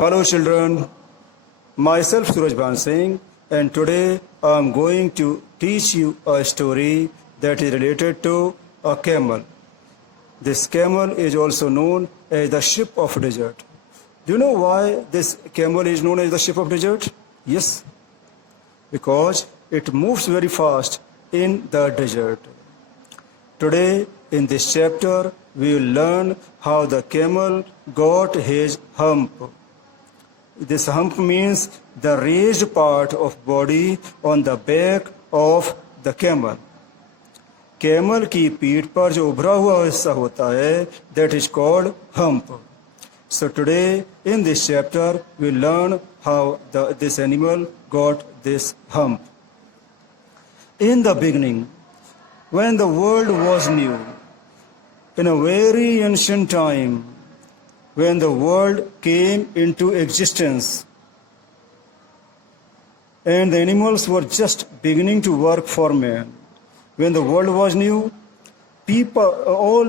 Hello children, myself Surajban Singh, and today I am going to teach you a story that is related to a camel. This camel is also known as the ship of desert. Do you know why this camel is known as the ship of desert? Yes, because it moves very fast in the desert. Today in this chapter we will learn how the camel got his hump. This hump means the raised part of body on the back of the camel. Camel की पीठ पर जो उभरा हुआ हिस्सा होता है, that is called hump. So today in this chapter we learn how this animal got this hump. In the beginning, when the world was new, in a very ancient time, when the world came into existence and the animals were just beginning to work for man. When the world was new, people, all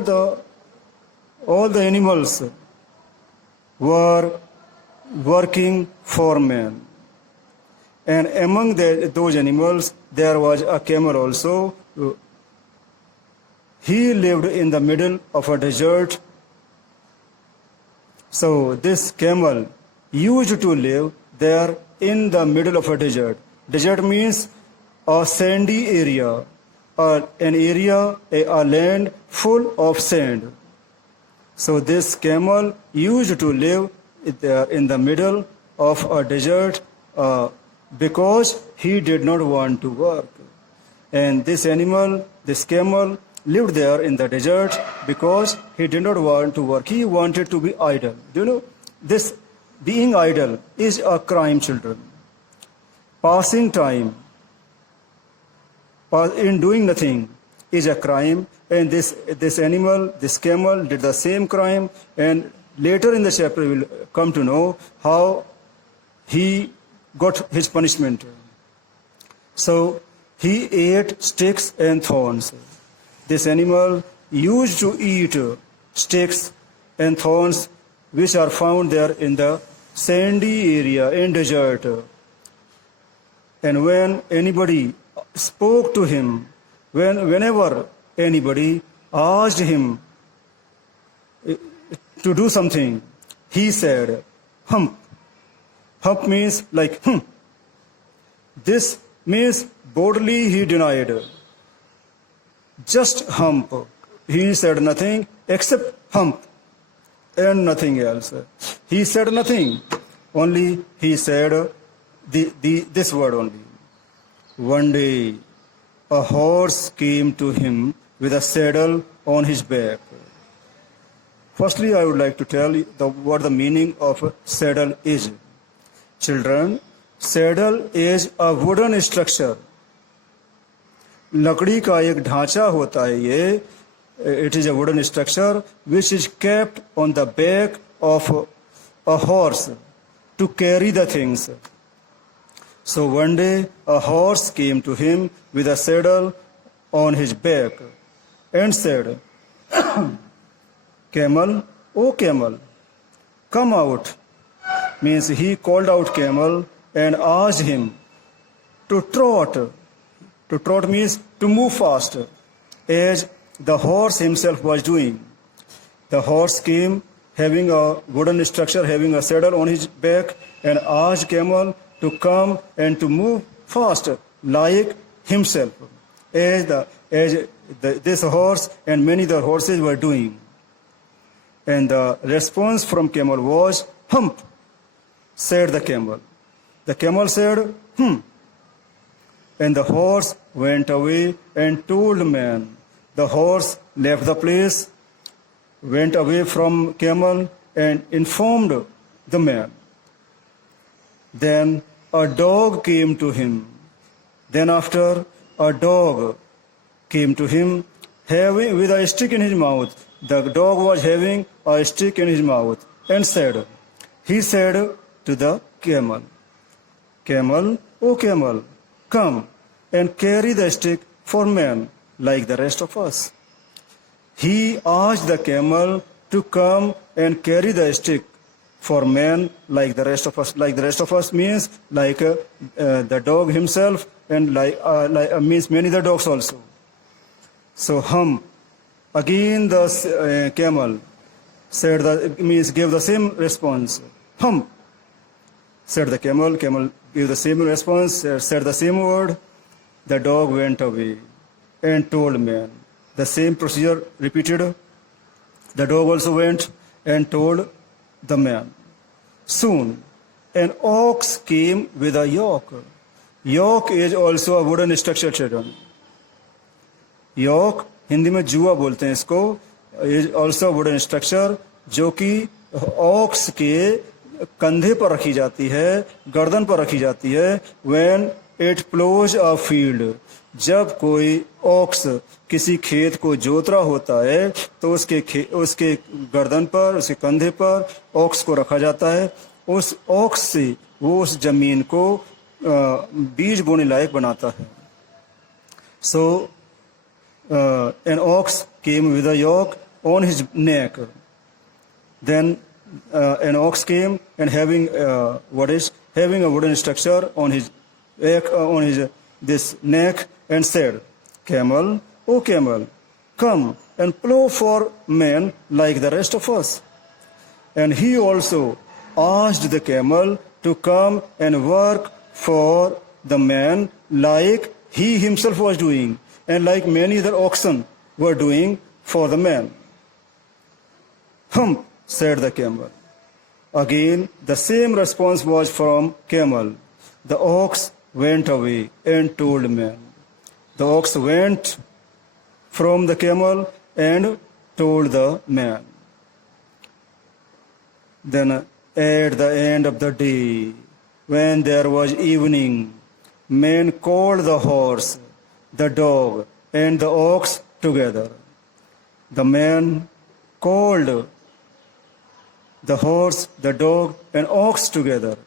the animals were working for man. And among those animals, there was a camel also. He lived in the middle of a desert. So this camel used to live there in the middle of a desert. Desert means a sandy area, a land full of sand. So this camel used to live there in the middle of a desert because he did not want to work. And this camel, lived there in the desert because he did not want to work. He wanted to be idle. Do you know, this being idle is a crime, children. Passing time in doing nothing is a crime, and this camel did the same crime, and later in the chapter we will come to know how he got his punishment. So he ate sticks and thorns. This animal used to eat sticks and thorns which are found there in the sandy area in desert. And when anybody spoke to him, whenever anybody asked him to do something, he said, hump. Hump means like, This means boldly he denied. Just hump. He said nothing except hump and nothing else. He said nothing. Only he said this word only. One day, a horse came to him with a saddle on his back. Firstly, I would like to tell you what the meaning of saddle is. Children, saddle is a wooden structure. लकड़ी का एक ढांचा होता है ये. It is a wooden structure which is kept on the back of a horse to carry the things. So one day a horse came to him with a saddle on his back and said, Camel, O camel, come out. Means he called out camel and asked him to trot. To trot means to move fast, as the horse himself was doing. The horse came having a wooden structure, having a saddle on his back, and asked camel to come and to move fast like himself, as this horse and many other horses were doing. And the response from camel was, hump, said the camel. The camel said, And the horse went away and told man. The horse left the place, went away from camel and informed the man. Then a dog came to him. Then after, a dog came to him with a stick in his mouth. The dog was having a stick in his mouth and he said to the camel, Camel, O camel, come and carry the stick for man like the rest of us. He asked the camel to come and carry the stick for man like the rest of us. Like the rest of us means like the dog himself, and means many other dogs also. So hum, again the camel said means gave the same response. Hum, said the camel. Camel gave the same response, said the same word. The dog went away and told man. The same procedure repeated. The dog also went and told the man. Soon, an ox came with a yoke. Yoke is also a wooden structure, children. Yoke, Hindi में जुआ बोलते हैं इसको, is also a wooden structure, जो कि ox के कंधे पर रखी जाती है, गर्दन पर रखी जाती है. When it plows a field, जब कोई ox किसी खेत को जोत रहा होता है तो उसके गर्दन पर, उसके कंधे पर ox को रखा जाता है. उस ox से वो उस जमीन को बीज बोने लायक बनाता है. So an ox came with a yoke on his neck. Then an ox came and having a wooden structure on his this neck, and said, "Camel, O camel, come and plow for men like the rest of us." And he also asked the camel to come and work for the man like he himself was doing, and like many other oxen were doing for the man. "Hump," said the camel. Again, the same response was from camel. The ox went away and told man. The ox went from the camel and told the man. Then at the end of the day, when there was evening, man called the horse, the dog, and the ox together. The man called the horse, the dog, and ox together.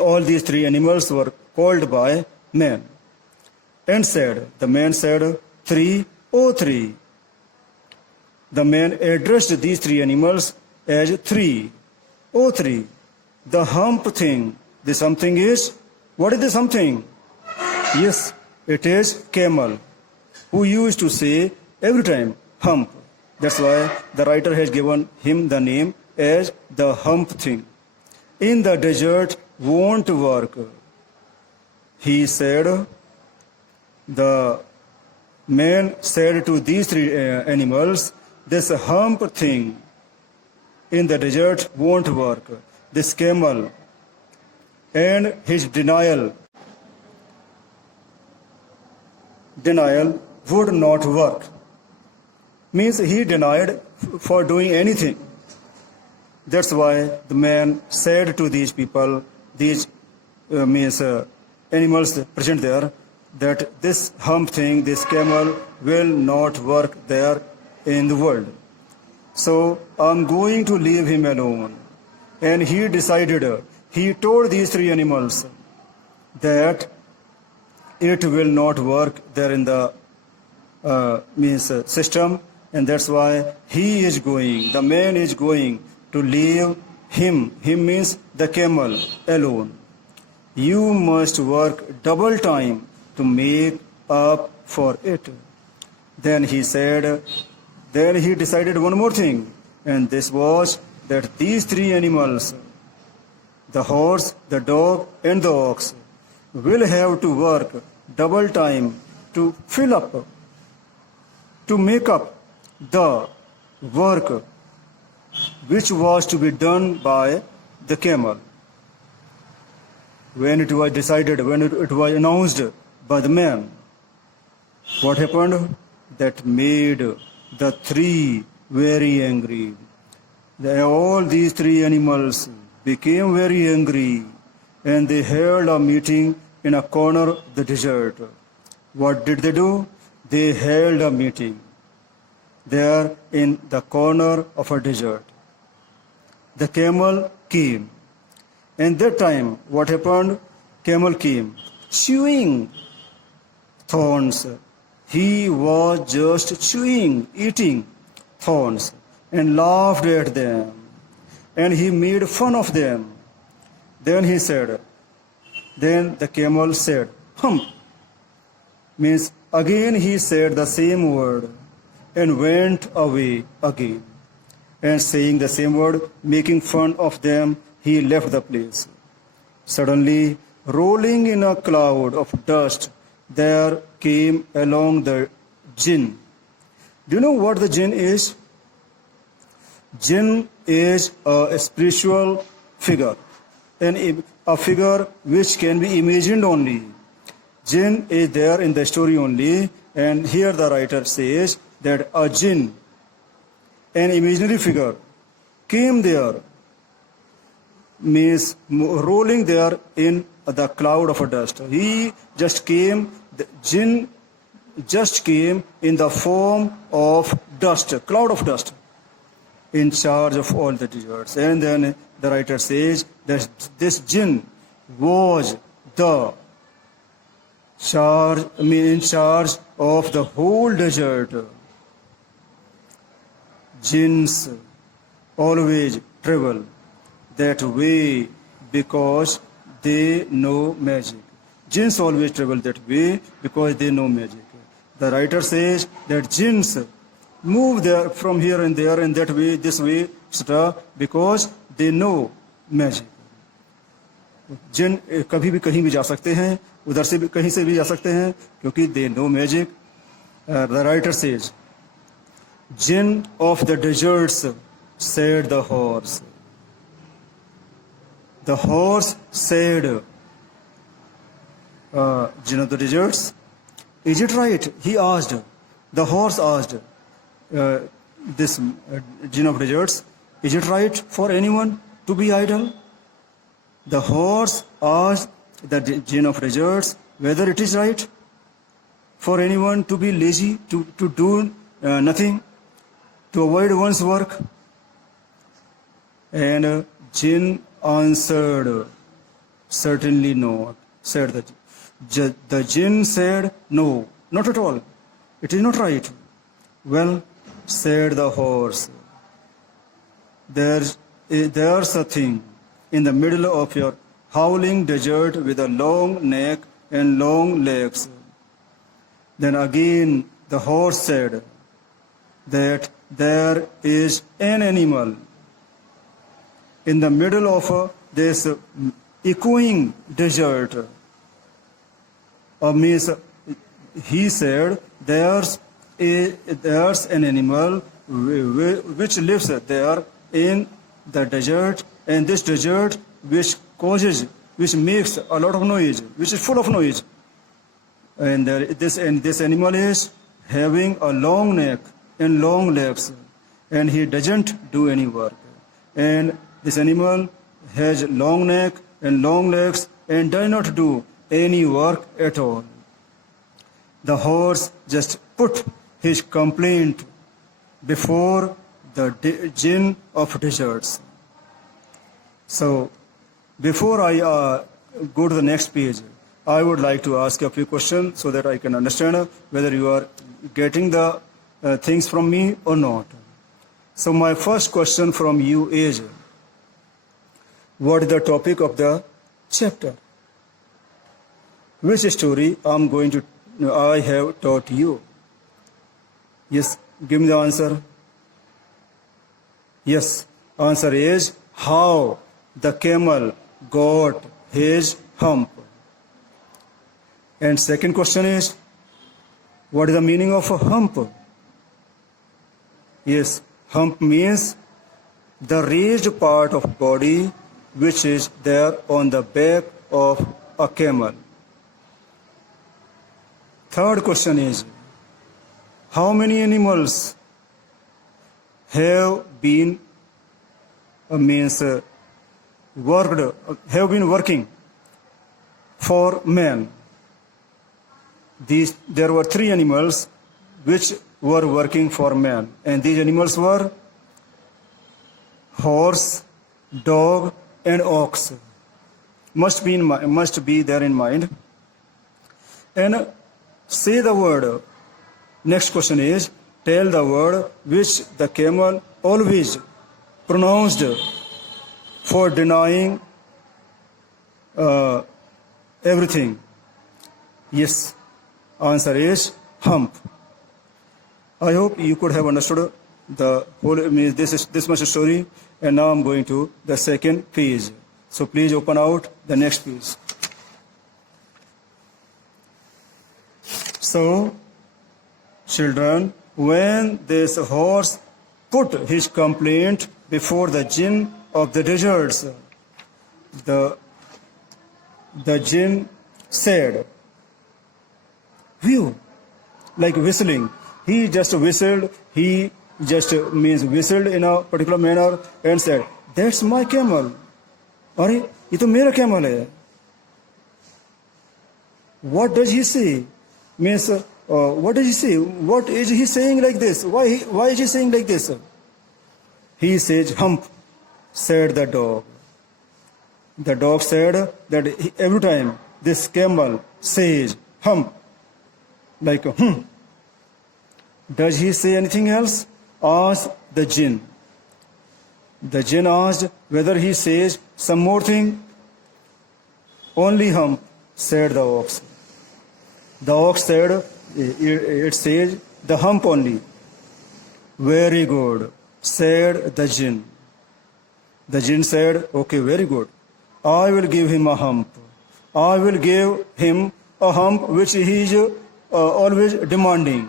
All these three animals were called by man. And said, the man said, "Three, O three." The man addressed these three animals as three, O three. The hump thing, the something is, what is the something? Yes, it is camel, who used to say every time, hump. That's why the writer has given him the name as the hump thing. In the desert won't work. He said, the man said to these three animals, this hump thing in the desert won't work. This camel and his denial would not work. Means he denied for doing anything. That's why the man said to these people, these animals present there, that this hump thing, this camel, will not work there in the world. So I'm going to leave him alone. And he decided, he told these three animals that it will not work there in the system, and that's why he is going, the man is going to leave him means the camel, alone. You must work double time to make up for it. Then he decided one more thing, and this was that these three animals, the horse, the dog, and the ox, will have to work double time to fill up, to make up the work which was to be done by the camel. When it was decided, when it was announced by the man, what happened? That made the three very angry. All these three animals became very angry, and they held a meeting in a corner of the desert. What did they do? They held a meeting there in the corner of a desert. The camel came. And that time, what happened? Camel came, chewing thorns. He was just chewing, eating thorns, and laughed at them. and he made fun of them. Then the camel said, hump. Means again he said the same word and went away again. And saying the same word, making fun of them, he left the place. Suddenly, rolling in a cloud of dust, there came along the jinn. Do you know what the jinn is? Jinn is a spiritual figure, and a figure which can be imagined only. Jinn is there in the story only, and here the writer says that a jinn, an imaginary figure, came there, means rolling there in the cloud of dust. He just came, the jinn just came in the form of dust, cloud of dust, in charge of all the deserts. And then the writer says that this jinn was in charge of the whole desert. Jinns always travel that way because they know magic. Jinns always travel that way because they know magic. The writer says that jinns move there from here and there and that way, this way, etc. because they know magic. जिन कभी भी कहीं भी जा सकते हैं, उधर से भी कहीं से भी जा सकते हैं, क्योंकि they know magic. The writer says, Jinn of the deserts, said the horse. The horse said, Jinn of the deserts, is it right? He asked. The horse asked this Jinn of deserts, is it right for anyone to be idle? The horse asked the Jinn of deserts whether it is right for anyone to be lazy, to do nothing, to avoid one's work. And Jinn answered, certainly not, said the Jinn said, no, not at all. It is not right. Well, said the horse, there's a thing in the middle of your howling desert with a long neck and long legs. Then again the horse said that there is an animal in the middle of this echoing desert. He said there's an animal which lives there in the desert, and this desert which makes a lot of noise, which is full of noise. And this animal is having a long neck and long legs, and he doesn't do any work. And this animal has long neck and long legs and does not do any work at all. The horse just put his complaint before the Jinn of deserts. So, before I go to the next page, I would like to ask a few questions so that I can understand whether you are getting the things from me or not. So my first question from you is, what is the topic of the chapter? Which story I have taught you? Yes, give me the answer. Yes, answer is how the camel got his hump. And second question is, what is the meaning of a hump? Yes, hump means the raised part of body which is there on the back of a camel. Third question is, how many animals have been working for man? There were 3 animals which were working for man, and these animals were horse, dog, and ox. Must be there in mind. And say the word. Next question is, tell the word which the camel always pronounced for denying everything? Yes, answer is hump. I hope you could have understood the whole this much story, and now I'm going to the second page. So please open out the next page. So, children, when this horse put his complaint before the jinn of the deserts, the jinn said, "View," like whistling. He just whistled. He just means whistled in a particular manner and said, "That's my camel." अरे ये तो मेरा camel है. What does he say? Means what does he say? What is he saying like this? Why is he saying like this? He says, "Hump," said the dog. The dog said that every time this camel says hump, like does he say anything else? Asked the jinn. The jinn asked whether he says some more thing. Only hump, said the ox. The ox said, it says the hump only. Very good, said the jinn. The jinn said, okay, very good. I will give him a hump. I will give him a hump which he is always demanding.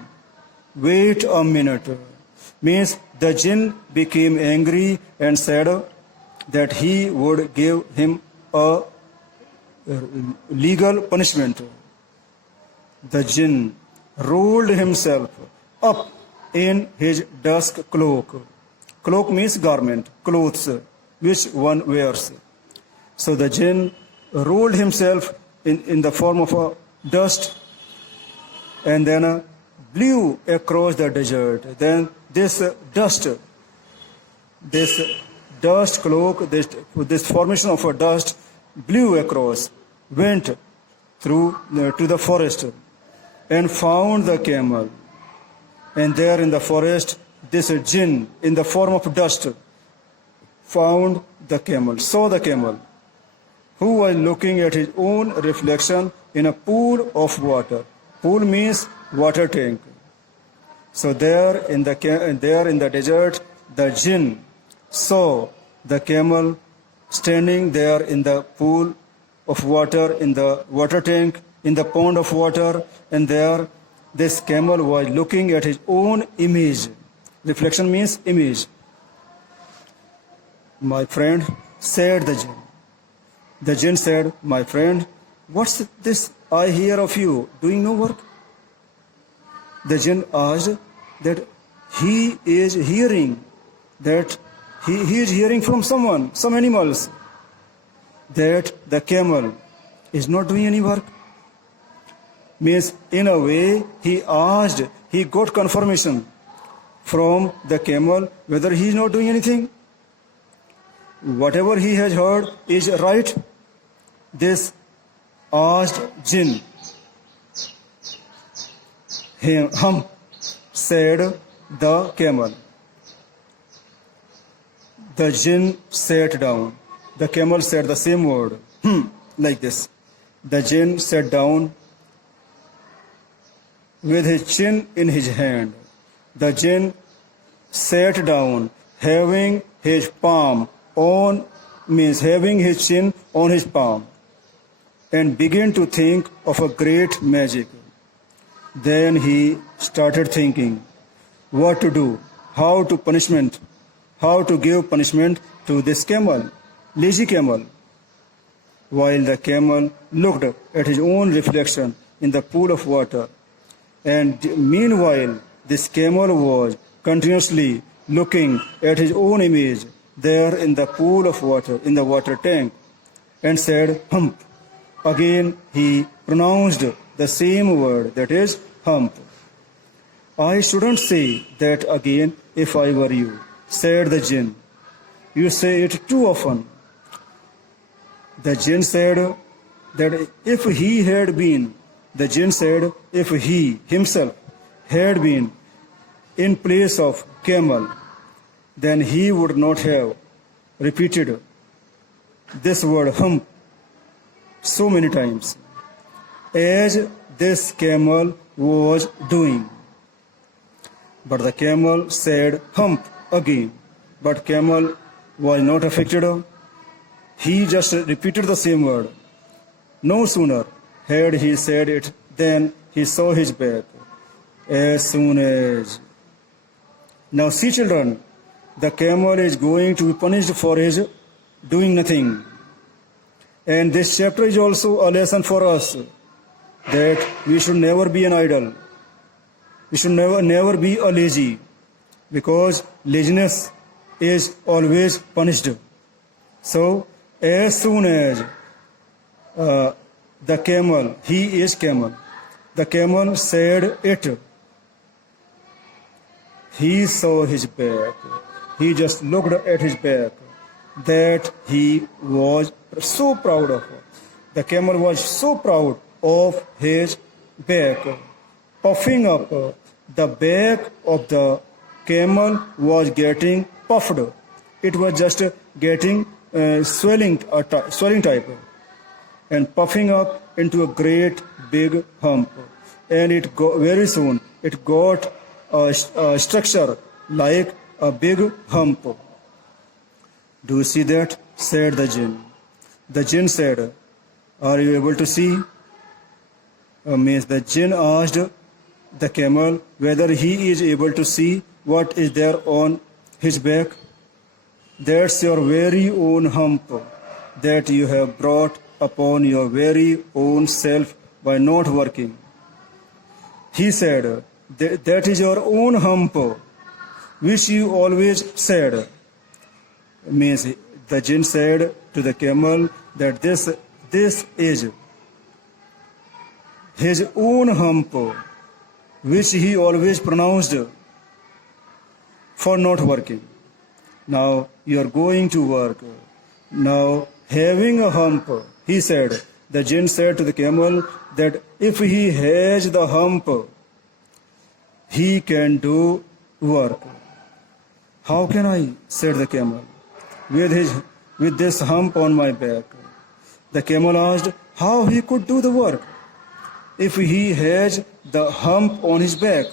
Wait a minute. Means the jinn became angry and said that he would give him a legal punishment. The jinn rolled himself up in his dust cloak. Cloak means garment, clothes, which one wears. So the jinn rolled himself in the form of a dust and then blew across the desert. Then this dust cloak, this formation of a dust blew across, went through to the forest and found the camel. And there in the forest, this jinn in the form of dust found the camel, saw the camel, who was looking at his own reflection in a pool of water. Pool means water tank. So there in the desert, the jinn saw the camel standing there in the pool of water, in the water tank, in the pond of water, and there this camel was looking at his own image. Reflection means image. My friend, said the jinn. The jinn said, my friend, what's this I hear of you doing no work? The jinn asked that he is hearing, that he is hearing from someone, some animals, that the camel is not doing any work. Means in a way he asked, he got confirmation from the camel whether he is not doing anything. Whatever he has heard is right. This asked jinn. Hum, said the camel. The jinn sat down. The camel said the same word, like this. The jinn sat down with his chin in his hand. The jinn sat down, having his palm on, means having his chin on his palm, and began to think of a great magic. Then he started thinking what to do, how to give punishment to this camel, lazy camel. While the camel looked at his own reflection in the pool of water, and meanwhile this camel was continuously looking at his own image there in the pool of water, in the water tank, and said, hump. Again he pronounced the same word, that is, hump. I shouldn't say that again if I were you, said the jinn. You say it too often. The jinn said that if he had been, the jinn said if he himself had been in place of camel, then he would not have repeated this word hump so many times, as this camel was doing. But the camel said hump again. But camel was not affected. He just repeated the same word. No sooner had he said it than he saw his back. As soon as. Now see, children, the camel is going to be punished for his doing nothing. And this chapter is also a lesson for us that we should never be an idle. We should never be a lazy, because laziness is always punished. So as soon as the camel, he is camel, the camel said it, he saw his back. He just looked at his back that he was so proud of. The camel was so proud of his back. Puffing up, the back of the camel was getting puffed. It was just getting swelling type, and puffing up into a great big hump. And very soon it got a structure like a big hump. Do you see that? Said the jinn. The jinn said, are you able to see? Means the jinn asked the camel whether he is able to see what is there on his back. That's your very own hump that you have brought upon your very own self by not working. He said, that is your own hump, which you always said. Means the jinn said to the camel that this is his own hump, which he always pronounced for not working. Now you are going to work. Now having a hump, he said, the jinn said to the camel that if he has the hump, he can do work. How can I? Said the camel, with this hump on my back. The camel asked how he could do the work if he has the hump on his back.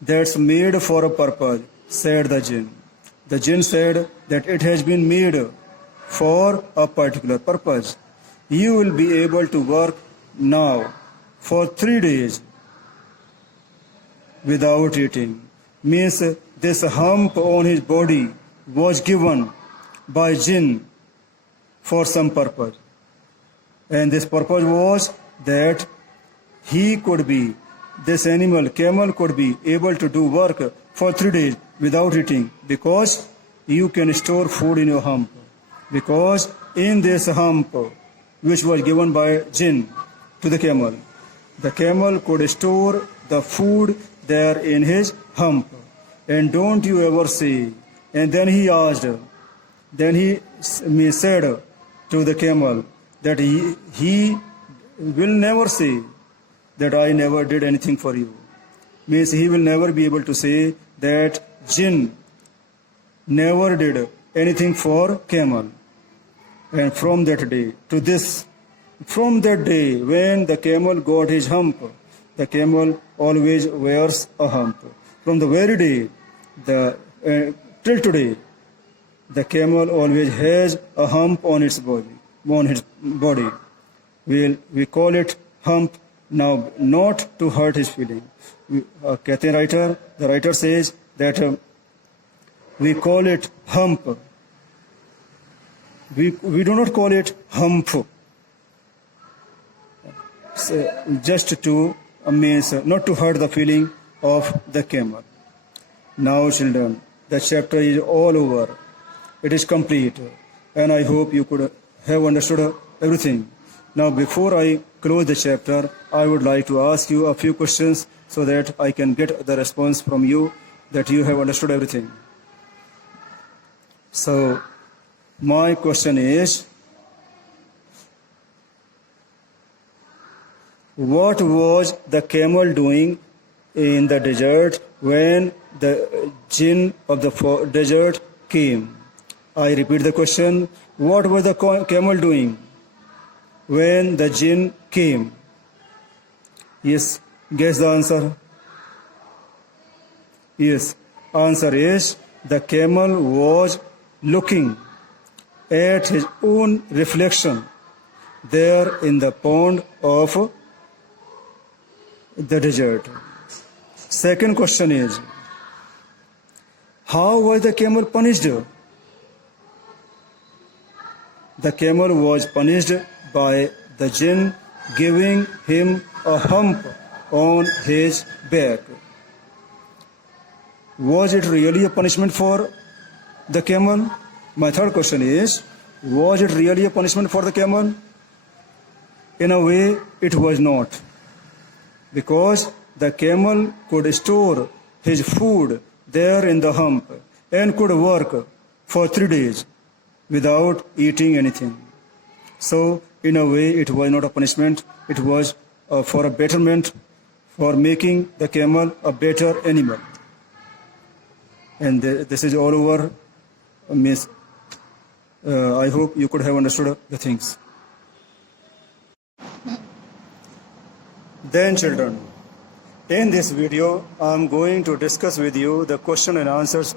That's made for a purpose, said the jinn. The jinn said that it has been made for a particular purpose. You will be able to work now for 3 days without eating. Means this hump on his body was given by jinn for some purpose. And this purpose was that he could be, this animal, camel, could be able to do work for 3 days without eating, because you can store food in your hump. Because in this hump, which was given by jinn to the camel could store the food there in his hump. And don't you ever say. And then he said to the camel that he will never say that I never did anything for you. Means he will never be able to say that jinn never did anything for camel. And from that day to this, from that day when the camel got his hump, the camel always wears a hump. From the very day till today, the camel always has a hump on its body. We call it hump now, not to hurt his feeling. The writer says that we call it hump. We do not call it hump. So just to means not to hurt the feeling of the camel. Now, children, the chapter is all over. It is complete, and I hope you could have understood everything. Now, before I close the chapter, I would like to ask you a few questions so that I can get the response from you that you have understood everything. So, my question is, what was the camel doing in the desert when the jinn of the desert came? I repeat the question. What was the camel doing when the jinn came? Yes, guess the answer. Yes, answer is the camel was looking at his own reflection there in the pond of the desert. Second question is, how was the camel punished? The camel was punished by the jinn giving him a hump on his back. Was it really a punishment for the camel? My third question is, was it really a punishment for the camel? In a way, it was not, because the camel could store his food there in the hump and could work for 3 days without eating anything. So, in a way, it was not a punishment, it was for a betterment, for making the camel a better animal. And this is all over, Miss. I hope you could have understood the things. Then, children, in this video, I am going to discuss with you the question and answers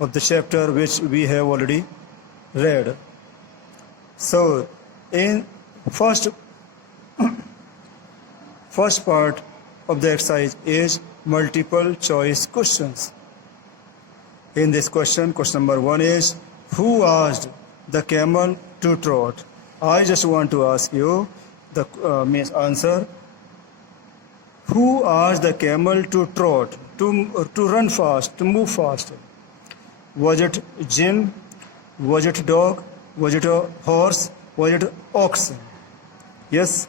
of the chapter which we have already read. So, in first part of the exercise is multiple choice questions. In this question number 1 is, who asked the camel to trot? I just want to ask you the answer. Who asked the camel to trot, to run fast, to move fast? Was it jinn? Was it dog? Was it a horse? Was it ox? Yes?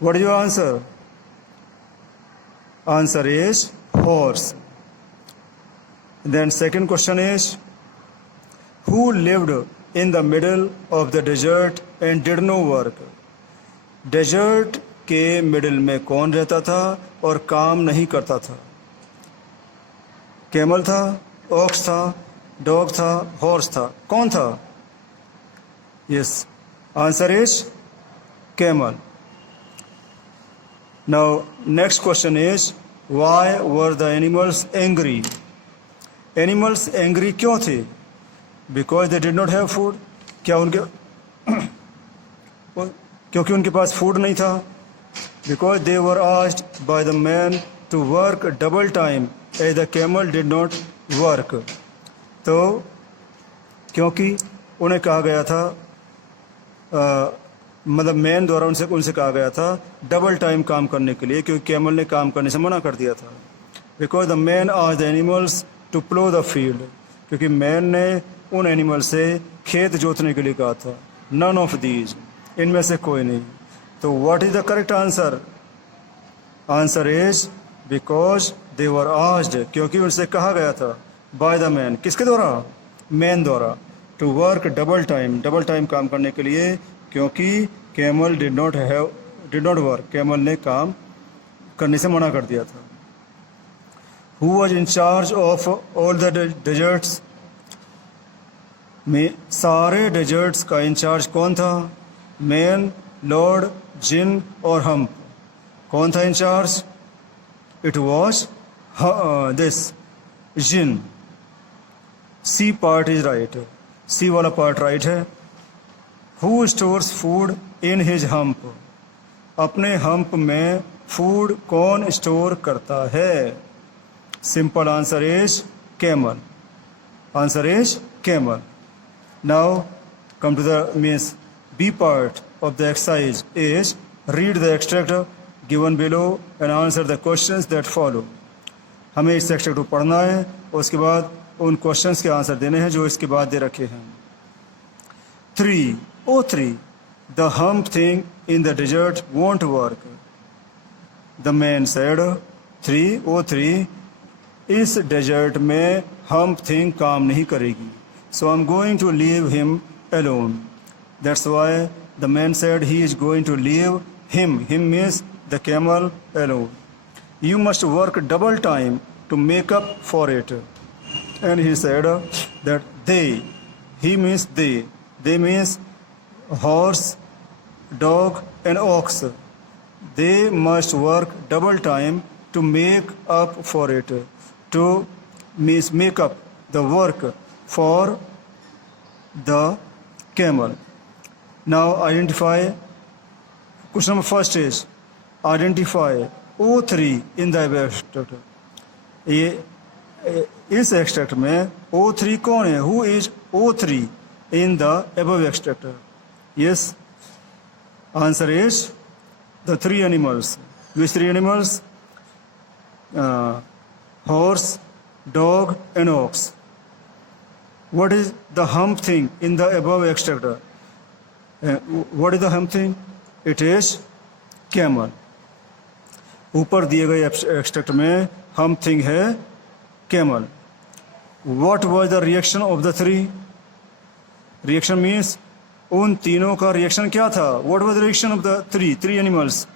What is your answer? Answer is horse. Then second question is, who lived in the middle of the desert and did no work? Desert के middle में कौन रहता था और काम नहीं करता था? कैमल था, ऑक्स था, डॉग था, हॉर्स था, कौन था? Yes, answer is camel. Now, next question is, why were the animals angry? Animals angry क्यों थे? Because they did not have food. क्या उनके क्योंकि उनके पास फूड नहीं था? Because they were asked by the man to work double time as the camel did not work. तो क्योंकि उन्हें कहा गया था, मतलब मैन द्वारा उनसे कहा गया था डबल टाइम काम करने के लिए, क्योंकि कैमल ने काम करने से मना कर दिया था. Because the man asked the animals to plough the field, क्योंकि मैन ने उन एनिमल से खेत जोतने के लिए कहा था. नन ऑफ दीज, इनमें से कोई नहीं. तो what is the correct answer? Answer is because they were asked, क्योंकि उनसे कहा गया था बाय द मैन. किसके द्वारा? मैन द्वारा. टू वर्क डबल टाइम काम करने के लिए, क्योंकि camel did not work, camel ने काम करने से मना कर दिया था. Who was in charge of all the deserts? में सारे डेजर्ट्स का इंचार्ज कौन था? मैन, लॉर्ड, जिन और हम्प. कौन था incharge? It was this jinn. C part is right, C वाला पार्ट राइट है. Who stores food in his hump? अपने हम्प में फूड कौन स्टोर करता है? Simple answer is camel. Answer is camel. Now come to the B part of the exercise is read the extract given below and answer the questions that follow. हमें इस extract को पढ़ना है और उसके बाद उन questions के आंसर देने हैं जो इसके बाद दे रखे हैं. 3. The hump thing in the desert won't work. The man said. 3. इस डेजर्ट में hump thing काम नहीं करेगी. So I'm going to leave him alone. That's why the man said he is going to leave him. Him means the camel alone. You must work double time to make up for it. And he said, that they, he means they means horse, dog and ox. They must work double time to make up for it. To means make up the work for the camel. Now identify. Question number first is identify O3 in the above extract. ये इस extract में O3 कौन है? Who is O3 in the above extract? Yes, answer is the three animals. Which three animals? Horse, dog and ox. What is the hump thing in the above extract? What is the hump thing? It is camel. ऊपर दिए गए extract में हम thing है camel. What was the reaction of the three? Reaction means उन तीनों का reaction क्या था? What was the reaction of the three animals?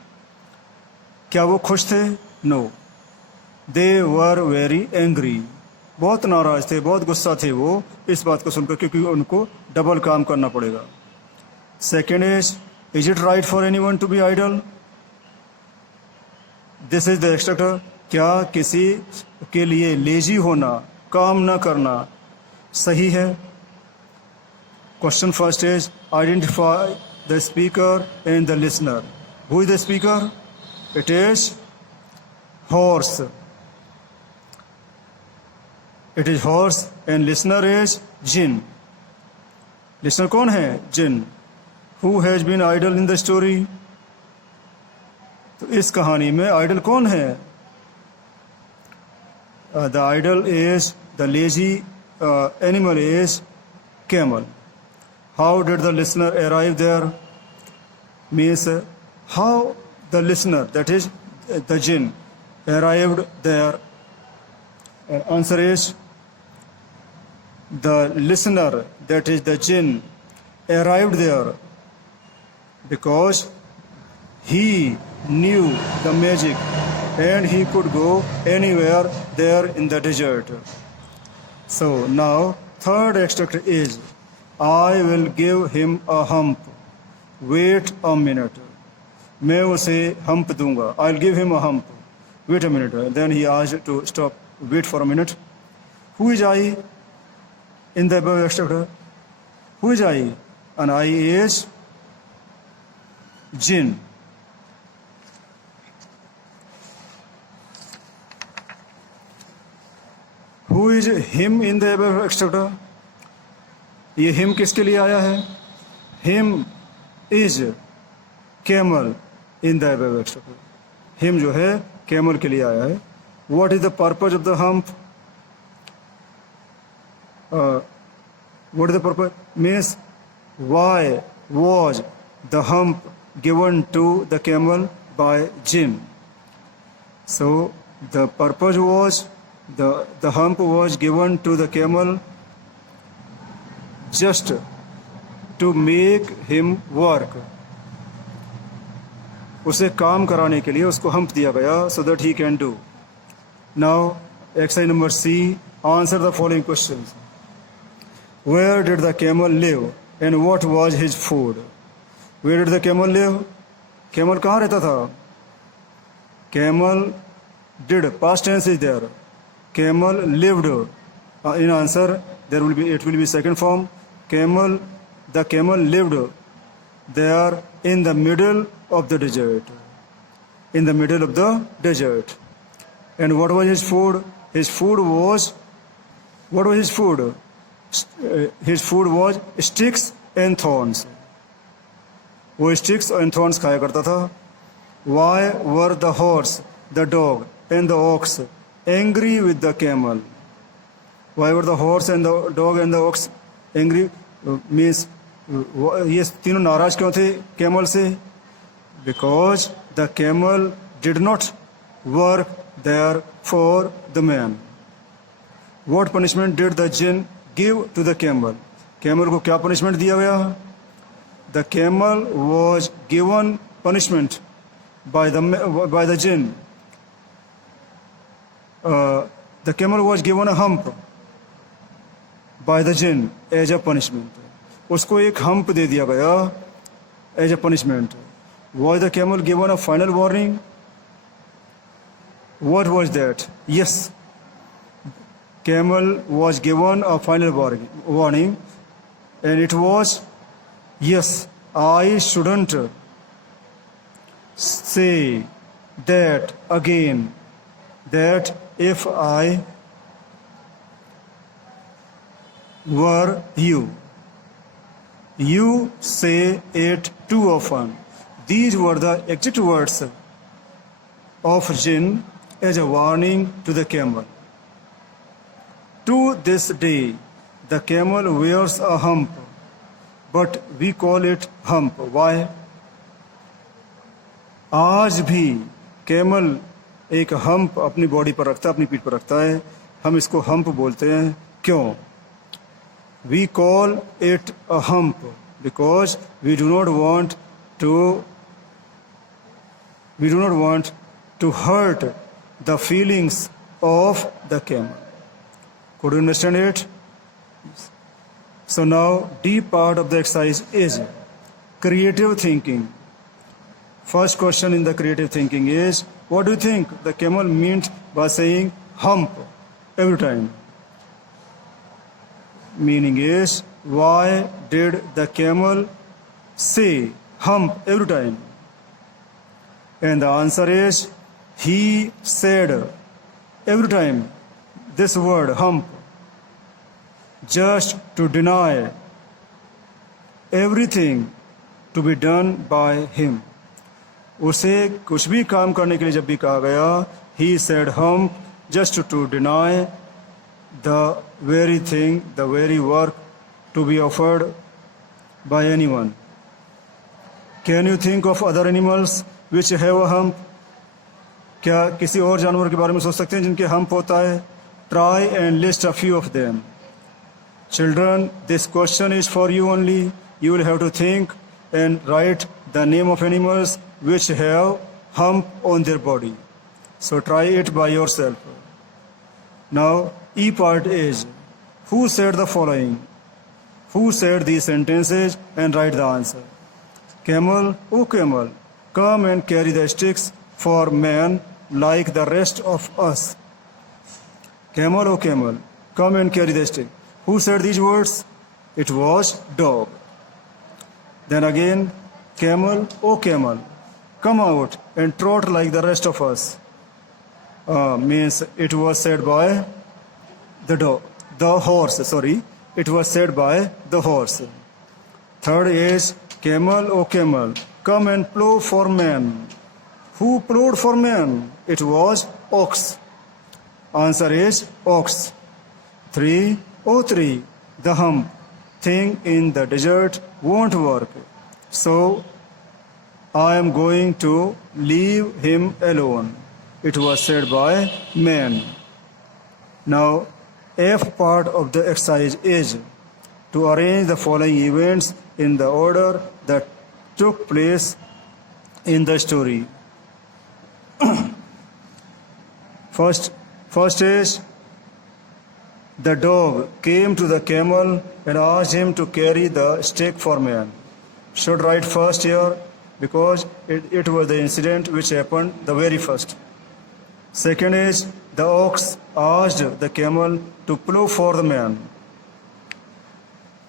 क्या वो खुश थे? No, they were very angry. बहुत नाराज थे, बहुत गुस्सा थे वो इस बात को सुनकर, क्योंकि उनको डबल काम करना पड़ेगा. Second is it right for anyone to be idle? This is the extractor. क्या किसी के लिए लेजी होना, काम ना करना सही है? Question first is identify the speaker and the listener. Who is the speaker? It is horse. It is horse and listener is jinn. Listener कौन है? Jinn. Who has been idle in the story? तो इस कहानी में idle कौन है? The idle is the lazy animal is camel. How did the listener arrive there? Means how the listener, that is the jinn, arrived there. Answer is the listener, that is the jinn, arrived there because he knew the magic and he could go anywhere there in the desert. So now third extract is I will give him a hump. Wait a minute. मैं उसे hump दूंगा. I'll give him a hump. Wait a minute. Then he asked to stop. Wait for a minute. Who is I in the above extract? Who is I? And I is jinn. Who is him in the above extract? ये him किसके लिए आया है? Him is camel in the above extract. Him जो है camel के लिए आया है. What is the purpose of the hump? What is the purpose? Means why was the hump given to the camel by जिन? So the purpose was the hump was given to the camel just to make him work. उसे काम कराने के लिए उसको hump दिया गया so that he can do. Now exercise number C, answer the following questions. Where did the camel live and what was his food? Where did the camel live? Camel कहाँ रहता था? Camel did, past tense is there. Camel lived. In answer there will be, it will be second form. The camel lived there in the middle of the desert. In the middle of the desert. And what was his food? His food was, what was his food? His food was sticks and thorns. वो sticks and thorns खाया करता था. Why were the horse, the dog and the ox angry with the camel? Why were the horse and the dog and the ox angry? Means ये तीनों नाराज क्यों थे camel से? Because the camel did not work there for the man. What punishment did the jinn give to the camel? Camel को क्या punishment दिया गया? The camel was given punishment by the jinn. The camel was given a hump. by the jinn as a punishment. उसको एक hump दे दिया गया as a punishment. Was the camel given a final warning? What was that? Yes, camel was given a final warning, and it was, yes, I shouldn't say that again, that if I were you. You say it too often. These were the exact words of jinn as a warning to the camel. To this day, the camel wears a hump, but we call it hump. Why? आज भी camel एक hump अपनी body पर रखता है, अपनी पीठ पर रखता है. हम इसको हम्प बोलते हैं. क्यों? We call it a hump because we do not want to hurt the feelings of the camel. Could you understand it? So now, deep part of the exercise is creative thinking. First question in the creative thinking is, what do you think the camel meant by saying hump every time? Meaning is, why did the camel say hump every time? And the answer is, he said every time this word hump just to deny everything to be done by him. उसे कुछ भी काम करने के लिए जब भी कहा गया, he said hump just to deny the very thing, the very work to be offered by anyone. Can you think of other animals which have a hump? क्या किसी और जानवर के बारे में सोच सकते हैं जिनके hump होता है? Try and list a few of them. Children, this question is for you only. You will have to think and write the name of animals which have hump on their body. So try it by yourself. Now, E part is, who said the following? Who said these sentences and write the answer? Camel, O camel, come and carry the sticks for man like the rest of us. Camel, O camel, come and carry the stick. Who said these words? It was dog. Then again, camel, O camel, come out and trot like the rest of us. Means it was said by the horse. It was said by the horse. Third is, camel, O camel, come and plow for man. Who plowed for man? It was ox. Answer is ox. 3, O 3, the hump thing in the desert won't work. So I am going to leave him alone. It was said by man. Now, F part of the exercise is to arrange the following events in the order that took place in the story. First is, the dog came to the camel and asked him to carry the stick for man. Should write first here because it was the incident which happened the very first. Second is, the ox asked the camel to plow for the man.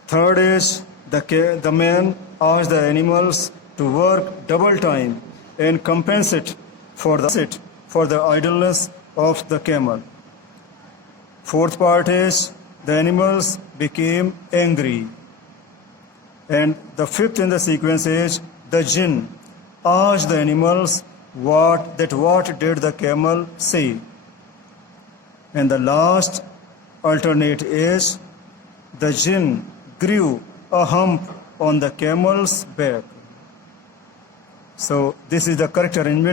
Third is, the man asked the animals to work double time and compensate for the idleness of the camel. Fourth part is, the animals became angry. And the fifth in the sequence is, the jinn asked the animals what did the camel say. And the last alternate is, the jinn grew a hump on the camel's back. So this is the correct arrangement.